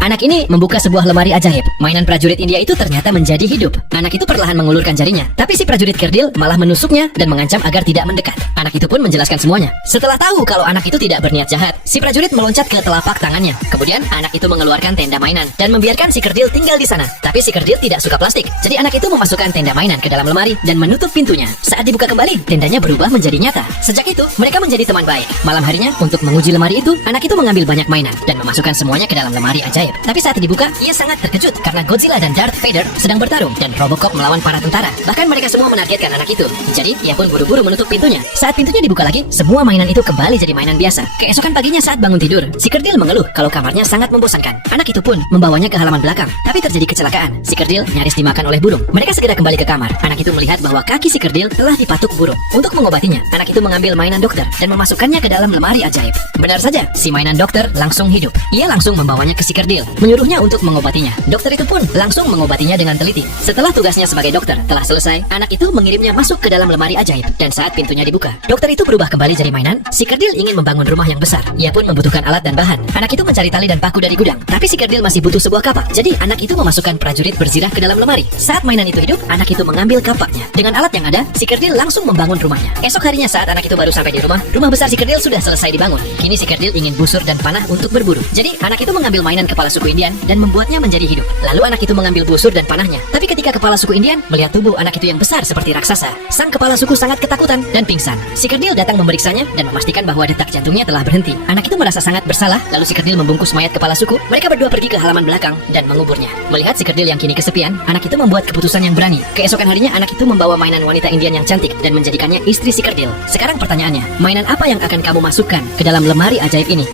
Anak ini membuka sebuah lemari ajaib. Mainan prajurit India itu ternyata menjadi hidup. Anak itu perlahan mengulurkan jarinya, tapi si prajurit kerdil malah menusuknya dan mengancam agar tidak mendekat. Anak itu pun menjelaskan semuanya. Setelah tahu kalau anak itu tidak berniat jahat, si prajurit meloncat ke telapak tangannya. Kemudian anak itu mengeluarkan tenda mainan dan membiarkan si kerdil tinggal di sana. Tapi si kerdil tidak suka plastik, jadi anak itu memasukkan tenda mainan ke dalam lemari dan menutup pintunya. Saat dibuka kembali, tendanya berubah menjadi nyata. Sejak itu, mereka menjadi teman baik. Malam harinya, untuk menguji lemari itu, anak itu mengambil banyak mainan dan memasukkan semuanya ke dalam lemari ajaib. Tapi saat dibuka, ia sangat terkejut karena Godzilla dan Darth Vader sedang bertarung dan Robocop melawan para tentara. Bahkan mereka semua menargetkan anak itu. Jadi, ia pun buru-buru menutup pintunya. Saat pintunya dibuka lagi, semua mainan itu kembali jadi mainan biasa. Keesokan paginya saat bangun tidur, si kerdil mengeluh kalau kamarnya sangat membosankan. Anak itu pun membawanya ke halaman belakang. Tapi terjadi kecelakaan. Si kerdil nyaris dimakan oleh burung. Mereka segera kembali ke kamar. Anak itu melihat bahwa kaki si kerdil telah dipatuk burung. Untuk mengobatinya, anak itu mengambil mainan dokter dan memasukkannya ke dalam lemari ajaib. Benar saja, si mainan dokter langsung hidup. Ia langsung membawanya ke si kerdil, menyuruhnya untuk mengobatinya. Dokter itu pun langsung mengobatinya dengan teliti. Setelah tugasnya sebagai dokter telah selesai, anak itu mengirimnya masuk ke dalam lemari ajaib. Dan saat pintunya dibuka, dokter itu berubah kembali jadi mainan. Si kerdil ingin membangun rumah yang besar. Ia pun membutuhkan alat dan bahan. Anak itu mencari tali dan paku dari gudang. Tapi si kerdil masih butuh sebuah kapak. Jadi anak itu memasukkan prajurit berzirah ke dalam lemari. Saat mainan itu hidup, anak itu mengambil kapaknya. Dengan alat yang ada, si kerdil langsung membangun rumahnya. Esok harinya saat anak itu baru sampai di rumah besar si kerdil sudah selesai dibangun. Kini si kerdil ingin busur dan panah untuk berburu. Jadi anak itu mengambil mainan kepala suku Indian dan membuatnya menjadi hidup. Lalu anak itu mengambil busur dan panahnya. Tapi ketika kepala suku Indian melihat tubuh anak itu yang besar seperti raksasa, sang kepala suku sangat ketakutan dan pingsan. Si kerdil datang memeriksanya dan memastikan bahwa detak jantungnya telah berhenti. Anak itu merasa sangat bersalah, lalu si kerdil membungkus mayat kepala suku. Mereka berdua pergi ke halaman belakang dan menguburnya. Melihat si kerdil yang kini kesepian, anak itu membuat keputusan yang berani. Keesokan harinya anak itu membawa mainan wanita Indian yang cantik dan menjadikannya istri si kerdil. Sekarang pertanyaannya, mainan apa yang akan kamu masukkan ke dalam lemari ajaib ini?